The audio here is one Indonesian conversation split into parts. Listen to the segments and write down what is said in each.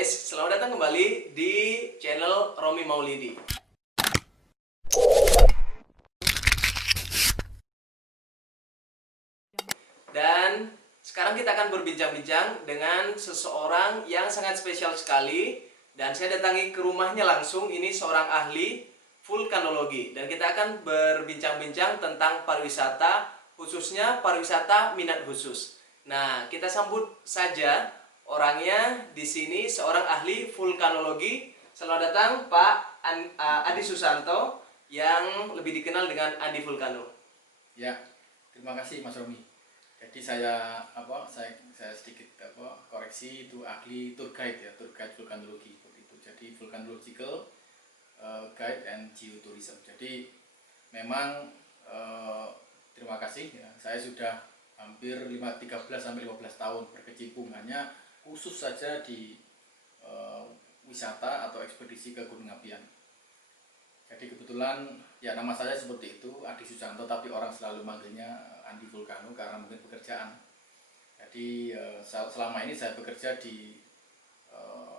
guys, selamat datang kembali di channel Romi Maulidi. Dan sekarang kita akan berbincang-bincang dengan seseorang yang sangat spesial sekali. Dan saya datangi ke rumahnya langsung, ini seorang ahli vulkanologi. Dan kita akan berbincang-bincang tentang pariwisata, khususnya pariwisata minat khusus. Nah, kita sambut saja orangnya di sini, seorang ahli vulkanologi. Selamat datang Pak Adi Susanto, yang lebih dikenal dengan Adi Vulkano. Ya, terima kasih Mas Romi. Jadi saya sedikit koreksi, itu ahli tour guide ya, tour guide vulkanologi seperti itu. Jadi vulcanological guide and geotourism. Jadi memang terima kasih ya. Saya sudah hampir 13 sampai 15 tahun berkecimpung hanya khusus saja di wisata atau ekspedisi ke Gunung Apian. Jadi kebetulan ya nama saya seperti itu, Adi Susanto, tapi orang selalu manggilnya Andi Vulkano karena mungkin pekerjaan. Jadi selama ini saya bekerja di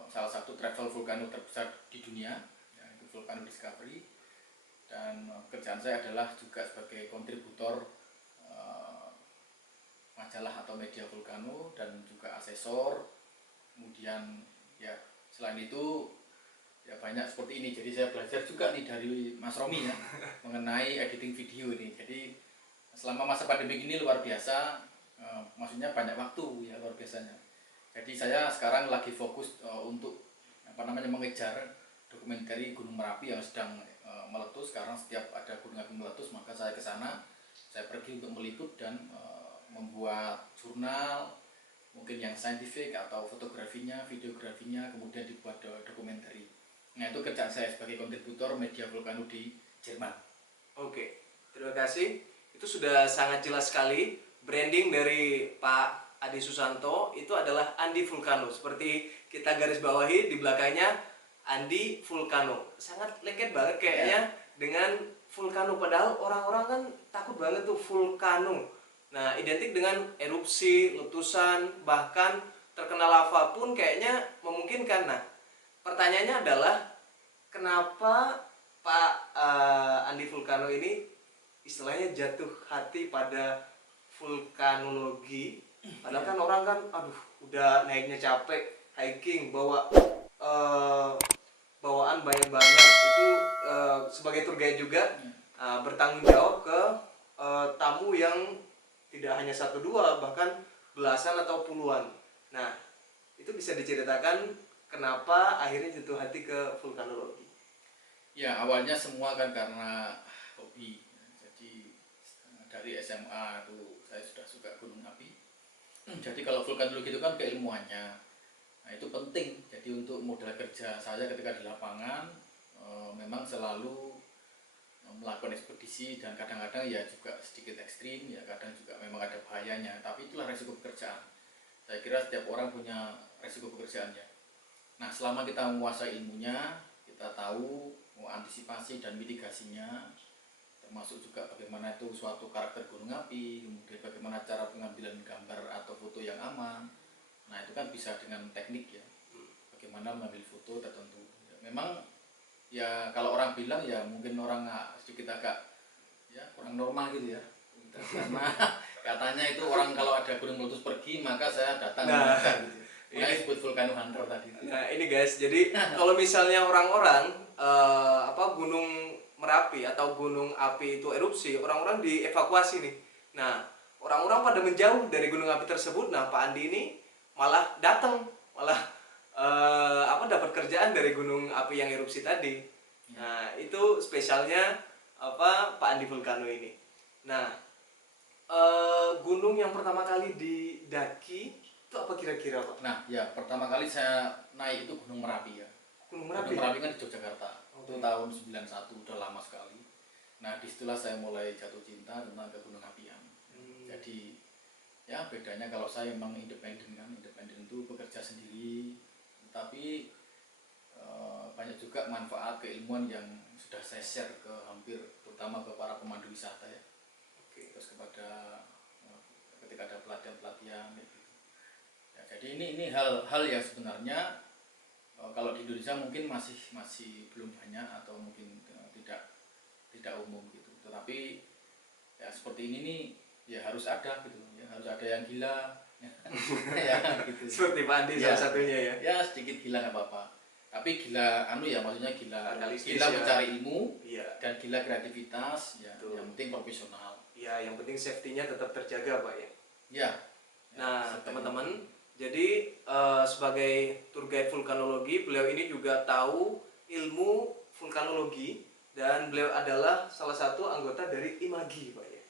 salah satu travel vulkano terbesar di dunia, yaitu Vulcano Discovery. Dan pekerjaan saya adalah juga sebagai kontributor majalah atau media vulkano dan juga asesor. Kemudian ya selain itu ya banyak seperti ini, jadi saya belajar juga nih dari Mas Romi ya mengenai editing video ini. Jadi selama masa pandemi ini luar biasa, maksudnya banyak waktu ya, luar biasanya. Jadi saya sekarang lagi fokus untuk mengejar dokumenter Gunung Merapi yang sedang meletus. Sekarang setiap ada gunung api meletus maka saya ke sana, saya pergi untuk meliput dan membuat jurnal, mungkin yang saintifik atau fotografinya, videografinya, kemudian dibuat dokumenter. Nah, itu kerjaan saya sebagai kontributor media vulkano di Jerman. Oke, terima kasih. Itu sudah sangat jelas sekali. Branding dari Pak Adi Susanto itu adalah Andi Vulkano. Seperti kita garis bawahi di belakangnya, Andi Vulkano. Sangat lengket banget kayaknya dengan vulkano. Padahal orang-orang kan takut banget tuh vulkano. Nah, identik dengan erupsi, letusan, bahkan terkena lava pun kayaknya memungkinkan. Nah, pertanyaannya adalah kenapa Pak Andi Vulkano ini istilahnya jatuh hati pada vulkanologi, padahal kan orang kan aduh udah naiknya capek, hiking bawa bawaan banyak-banyak itu, sebagai tour guide juga bertanggung jawab ke tamu yang tidak hanya satu dua, bahkan belasan atau puluhan. Nah, itu bisa diceritakan kenapa akhirnya jatuh hati ke vulkanologi? Ya, awalnya semua kan karena hobi. Jadi dari SMA itu saya sudah suka gunung api. Jadi kalau vulkanologi itu kan keilmuannya, nah itu penting. Jadi untuk modal kerja saya ketika di lapangan memang selalu melakukan ekspedisi, dan kadang-kadang ya juga sedikit ekstrim, ya kadang juga memang ada bahayanya. Tapi itulah resiko pekerjaan. Saya kira setiap orang punya resiko pekerjaannya. Nah, selama kita menguasai ilmunya, kita tahu mau antisipasi dan mitigasinya, termasuk juga bagaimana itu suatu karakter gunung api, kemudian bagaimana cara pengambilan gambar atau foto yang aman. Nah, itu kan bisa dengan teknik ya, bagaimana mengambil foto tertentu. Ya, memang ya kalau orang bilang ya mungkin orang sedikit agak ya kurang normal gitu ya, karena katanya itu orang kalau ada gunung meletus pergi maka saya datang. Nah, gitu. Ini ini disebut vulcano hunter tadi. Nah ini guys, jadi kalau misalnya orang-orang gunung Merapi atau gunung api itu erupsi, orang-orang dievakuasi nih. Nah, orang-orang pada menjauh dari gunung api tersebut. Nah, Pak Andi ini malah datang, malah dapat kerjaan dari gunung api yang erupsi tadi. Nah, itu spesialnya Pak Andi Vulkano ini. Nah, gunung yang pertama kali didaki itu apa kira-kira Pak? Nah, ya pertama kali saya naik itu Gunung Merapi ya. Gunung Merapi. Gunung Merapi kan di Yogyakarta. Itu Okay. tahun 91, udah lama sekali. Nah, disitulah saya mulai jatuh cinta tentang ke gunung apian. Jadi ya bedanya kalau saya memang independen kan, independen itu bekerja sendiri, tapi banyak juga manfaat keilmuan yang sudah saya share ke hampir, terutama ke para pemandu wisata ya. Oke. Terus kepada ketika ada pelatihan-pelatihan gitu. Ya, jadi ini hal-hal yang sebenarnya kalau di Indonesia mungkin masih belum banyak atau mungkin tidak umum gitu. Tetapi ya seperti ini nih ya harus ada gitu ya, harus ada yang gila ya gitu. Seperti Pak Andi Ya, salah satunya ya. ya sedikit gila nggak apa-apa, tapi gila ya maksudnya Analisis gila ya. mencari ilmu Iya. dan gila kreativitas ya, Betul. yang penting profesional Ya, yang penting safety-nya tetap terjaga, Pak ya. ya. Nah, seperti teman-teman, jadi sebagai tour guide vulkanologi, beliau ini juga tahu ilmu vulkanologi dan beliau adalah salah satu anggota dari IMAGI, Pak ya.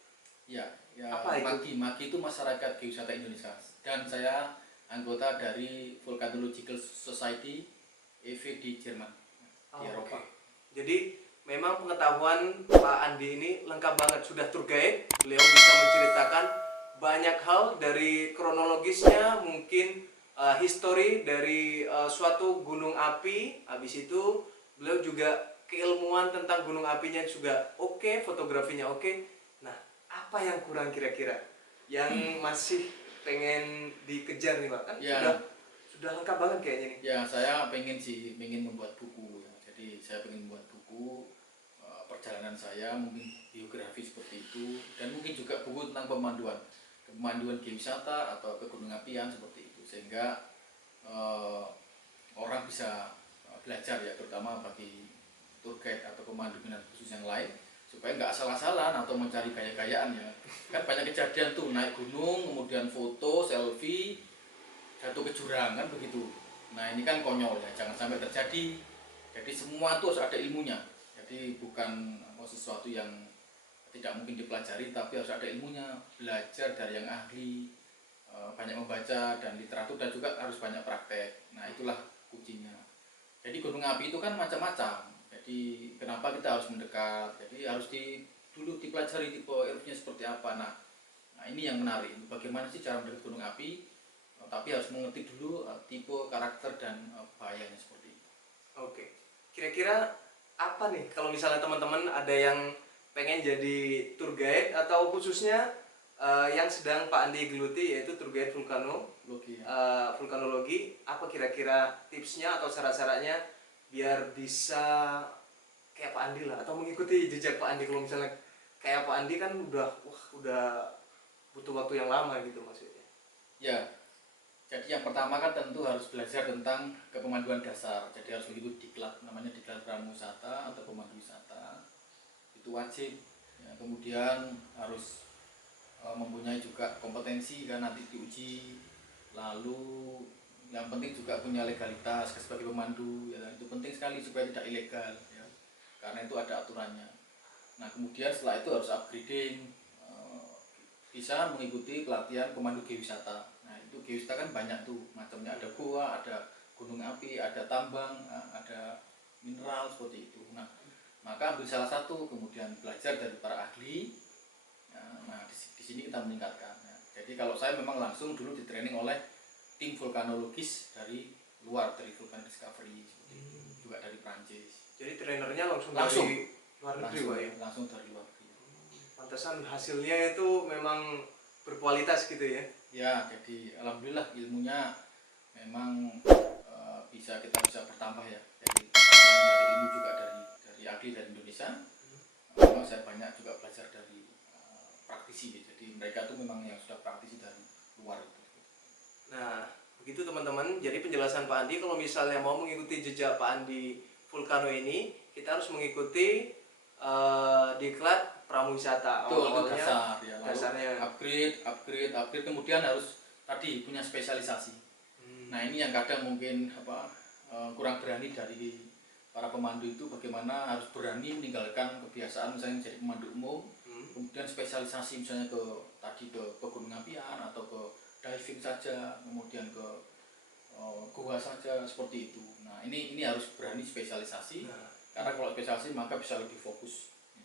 ya, ya. Apa itu? MAGI itu Masyarakat Geowisata Indonesia, dan saya anggota dari Volcanological Society EV di Jerman, di Eropa. Jadi memang pengetahuan Pak Andi ini lengkap banget, sudah tour guide. Beliau bisa menceritakan banyak hal dari kronologisnya, mungkin history dari suatu gunung api. Habis itu beliau juga keilmuan tentang gunung apinya juga oke, fotografinya oke. Nah, apa yang kurang kira-kira? Yang masih pengen dikejar nih Pak? Kan Ya. sudah lengkap banget kayaknya nih. Ya, saya pengen membuat buku ya. Jadi saya pengen membuat buku perjalanan saya, mungkin biografi seperti itu, dan mungkin juga buku tentang pemanduan geowisata atau kegunung apian seperti itu, sehingga orang bisa belajar ya, terutama bagi tour guide atau pemandu minat khusus yang lain, supaya nggak asal-asalan atau mencari gaya-gayaan ya. Kan banyak kejadian tuh naik gunung kemudian foto selfie jatuh ke jurang kan begitu. Nah ini kan konyol ya, jangan sampai terjadi. Jadi semua itu harus ada ilmunya. Jadi bukan sesuatu yang tidak mungkin dipelajari, tapi harus ada ilmunya. Belajar dari yang ahli, banyak membaca dan literatur, dan juga harus banyak praktek. Nah itulah kuncinya. Jadi gunung api itu kan macam-macam. Jadi kenapa kita harus mendekat? Jadi harus dulu dipelajari tipe erupsinya seperti apa. Nah ini yang menarik. Bagaimana sih cara mendekat gunung api? Tapi harus mengerti dulu tipe karakter dan bahayanya seperti itu. Oke, kira-kira apa nih kalau misalnya teman-teman ada yang pengen jadi tour guide atau khususnya yang sedang Pak Andi geluti yaitu tour guide vulkanologi, apa kira-kira tipsnya atau syarat-syaratnya biar bisa kayak Pak Andi lah, atau mengikuti jejak Pak Andi? Kalau misalnya kayak Pak Andi kan udah butuh waktu yang lama gitu maksudnya. Ya. Jadi yang pertama kan tentu harus belajar tentang kepemanduan dasar. Jadi harus begitu diklat, namanya diklat pramuwisata atau pemandu wisata. Itu wajib. Ya, kemudian harus mempunyai juga kompetensi kan nanti diuji. Lalu yang penting juga punya legalitas sebagai pemandu. Ya, itu penting sekali supaya tidak ilegal. Ya, karena itu ada aturannya. Nah kemudian setelah itu harus upgrading, bisa mengikuti pelatihan pemandu geowisata. Nah itu geowisata kan banyak tuh macamnya, ada goa, ada gunung api, ada tambang, ada mineral seperti itu. Nah maka ambil salah satu, kemudian belajar dari para ahli. Nah di sini kita meningkatkan. Jadi kalau saya memang langsung dulu di training oleh tim vulkanologis dari luar, dari Vulcan Discovery seperti itu, juga dari Prancis. Jadi trainernya langsung dari luar negeri Pak ya? Langsung dari luar negeri. Pantesan hasilnya itu memang berkualitas gitu ya? Ya, jadi alhamdulillah ilmunya memang kita bisa bertambah ya. Jadi dari ilmu juga dari ahli dari Indonesia. Memang saya banyak juga belajar dari praktisi ya. Jadi mereka tuh memang yang sudah praktisi dari luar itu. Nah, begitu teman-teman. Jadi penjelasan Pak Andi, kalau misalnya mau mengikuti jejak Pak Andi Vulcano ini, kita harus mengikuti diklat pramuwisata. Itu dasar ya. Lalu dasarnya upgrade, kemudian harus tadi punya spesialisasi. Nah ini yang kadang mungkin kurang berani dari para pemandu itu, bagaimana harus berani meninggalkan kebiasaan misalnya menjadi pemandu umum, kemudian spesialisasi misalnya ke gunung apian atau ke diving saja, kemudian ke goa saja seperti itu. Nah ini harus berani spesialisasi. Karena kalau spesialisasi maka bisa lebih fokus